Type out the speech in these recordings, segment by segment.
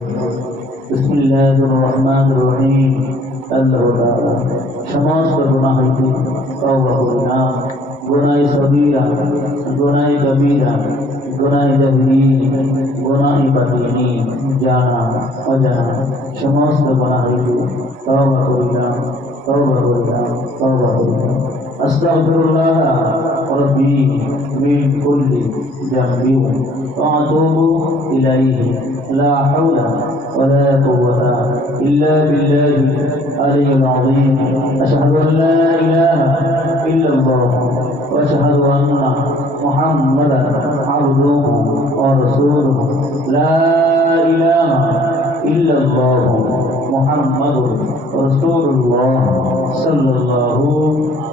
بسم اللہ الرحمن الرحیم. اللہ تعالی. سماج پر گناہ کی گناہ صغیرہ، گناہ کبیرہ، گناہ جبری گناہ بدینی جانا، اجانا. سماج پر گناہ کی توبہ کرنا توبہ کرنا توبہ کرنا استغفر اللہ. ربي من كل ذنب. وأتوب إليه. لا حول ولا قوة إلا بالله العلي العظيم. أشهد أن لا إله إلا الله وأشهد أن محمدا عبده ورسوله. لا إله إلا الله محمد رسول الله صلى الله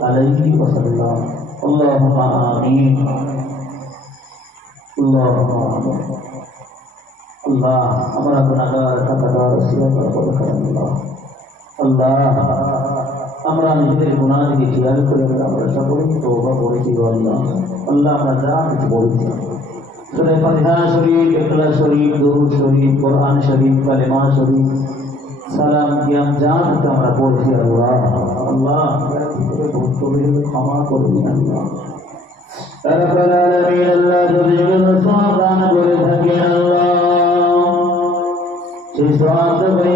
عليه وسلم. اللهم آمين اللهم آمين আল্লাহ আমরা গুণাগার খাতাগার সিয়াগার বরকত আল্লাহ আল্লাহ আমরা নিজেদের গুণা দিকে খেয়াল করে আমরা সকলেই তওবা করেছি গো আল্লাহ আল্লাহ আমরা যা কিছু বলেছি সুরে ফাতিহা শরীফ ইখলাস শরীফ দুরূদ শরীফ কোরআন শরীফ কালেমা শরীফ সালাম কিয়াম যা কিছু আমরা পড়েছি আল্লাহ আল্লাহ প্রয়োজনে ক্ষমা করুন আল্লাহ তারপর আলামিন আল্লাহ যদি জীবন সমাপ্ত করে থাকেন আল্লাহ সেই সমাপ্ত করে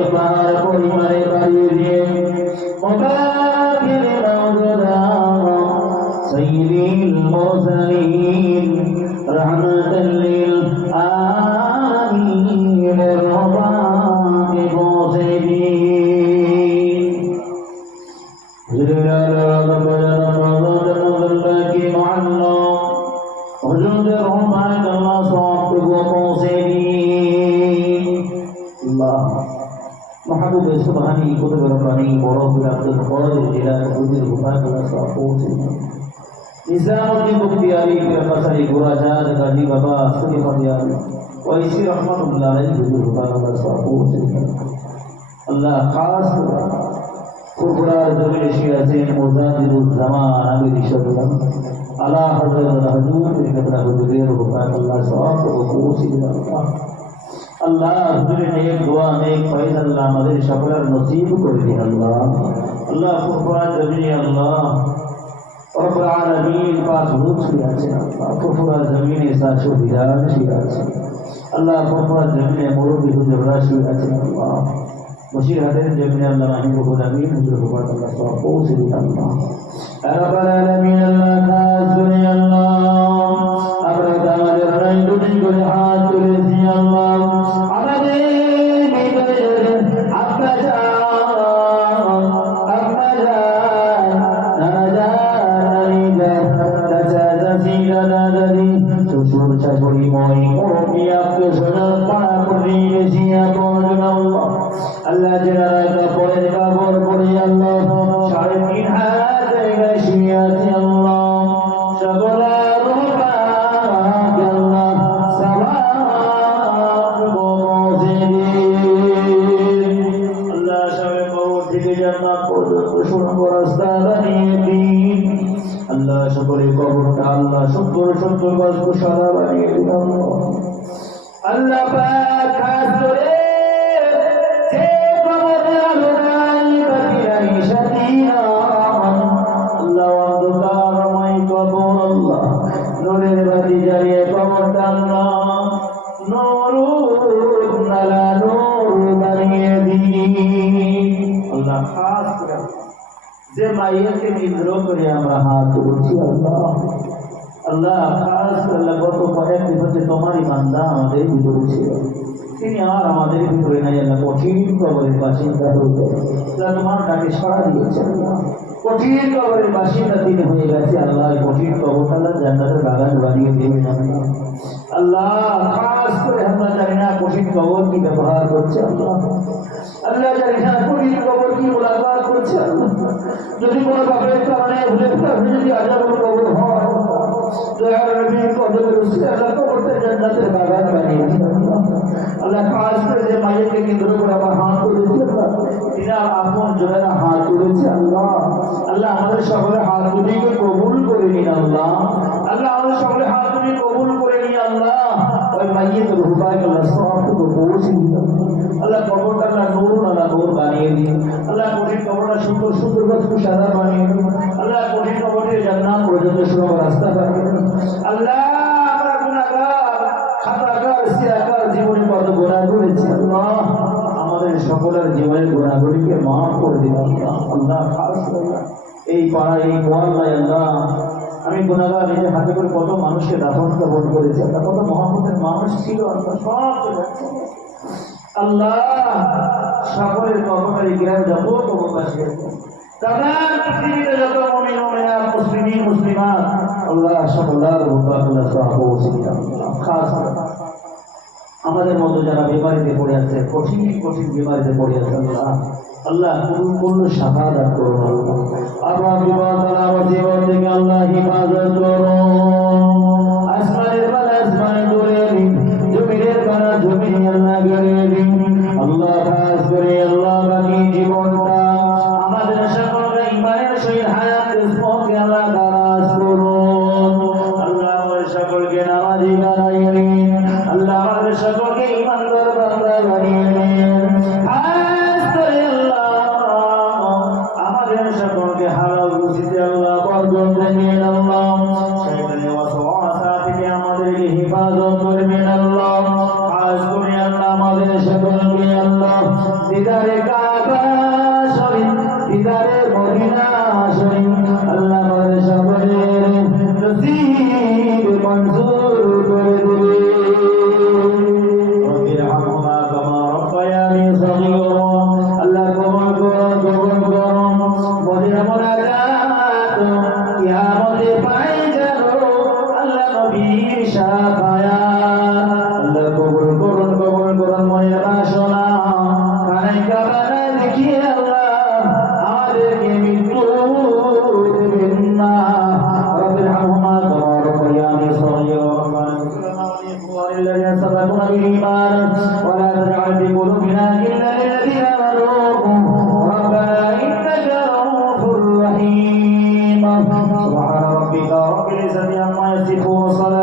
السبحاني كتب رباني ورب عبد القادر إلى قد الغفار والصافوت نظام الدين مختیاری کے فصلی گورا جان غنی بابا سنی فریاد ویسی رحمت اللہ علیہ قد الغفار والصافوت اللہ خاص کبرا زمین شیعہ زین مزادر الزمان امیر شبہ على حضر الحضور من قبل حضور غفار اللہ صافوت وقوسی اللہ আল্লাহ হুজুরের নেক দোয়া নেক ফয়দ আল্লাহ, আমাদের সকলের নসিব করে দিন আল্লাহ। আল্লাহ কুকুরার জমিনে আল্লাহ রব্বুল আলামিন, পাঁচ হুজুর শুয়ে আছেন আল্লাহ। কুকুরার জমিনে সাতশো বিরাট শুয়ে আছেন। আল্লাহ কুকুরার জমিনে মুরব্বী হুজুররা শুয়ে আছেন আল্লাহ। বসির জমিনে আল্লাহ আমিন, হুজুর আল্লাহ সব পৌঁছে দিন আল্লাহ। আল্লাহ আল্লাহ। মই মুরব্বী আত্মীয় স্বজন পাড়া প্রতিবেশী আপন আল্লাহ আল্লাহ যারা কাপড়ের কাপড় পরে আল্লাহ সাড়ে তিন হাজার জায়গায় শুয়ে আল্লাহ সকলের আল্লাহ নূর নালা নূর বানিয়ে দিন আল্লাহ খাস করে। যে মাইয়াকে নিগ্রহ করে আমরা হাত তুলছি আল্লাহ। আল্লাহ খাস আল্লাহ গত কয়েকদিন হচ্ছে তোমারই বান্দা আমাদের ভিতরে ছিল। তিনি আর আমাদের ভিতরে নাই, আল্লাহ কঠিন কবরের বাসিন্দা হইতে। আল্লাহ তোমার ডাকে সাড়া দিয়েছে। কঠিন কবরের বাসিন্দা তিনি হয়ে গেছে আল্লাহ কঠিন কবরটা আল্লাহ জান্নাতের বাগান বানিয়ে আল্লাহ। আল্লাহ খাস করে আমরা জানি না কঠিন কবর কি ব্যবহার করছে আল্লাহ। আল্লাহ জানি না আমাদের সকলের হাত দুটিকে কবুল করে নিন আল্লাহ। আল্লাহ, আমাদের সকলে হাত দুটি কবুল করে নিন আল্লাহ। ওই মাইয়ের রুবাই আল্লাহ সবটুকু পৌঁছে দিন। আল্লাহ, কবরটা আল্লাহ নূর আল্লাহ নূর বানিয়ে দিন। আল্লাহ, কঠিন কবরটা সুন্দর সুন্দর বস্তু সাদা বানিয়ে দিন। আল্লাহ, কঠিন কবরটি জান্নাত পর্যন্ত সুরম রাস্তা বানিয়ে দিন। আল্লাহ আমাদের সকলের জীবনের গুণাগুলিকে মাফ করে আল্লাহ। আল্লাহ, খাস আল্লাহ এই পাড়া, এই মহল্লায় আল্লাহ, আমি গুণাগার নিজের হাতে করে কত মানুষকে দাফন কাপন করেছি আল্লাহ কত মহাপতের মানুষ ছিল আল্লাহ সব। আল্লাহ সকলের কর্মকারী গ্রামে যত আছে তারা আমাদের মতো যারা বিমারিতে পড়ে আছে, কঠিন কঠিন বিমারিতে পড়ে আছে, আল্লাহ। আল্লাহ কোন কোন শাহাদাত করুন আল্লাহ বিবাদ আল্লাহ জীবন থেকে আল্লাহ হিফাজত করুন আসমানের বালা আসমানে দিন জমিনের বালা জমি আল্লাহ দিন আল্লাহ খাস করে আল্লাহ বাকি জীবনটা। আমাদের সকলকে ইমানের সহিত হায়াত আল্লাহ দিদারে কাবা শরীন দিদারে মদিনা শরীন আল্লাহ আমাদের সকলের নসিব মঞ্জুর করে দিবে। রব্বির a minha mãe ficou lançada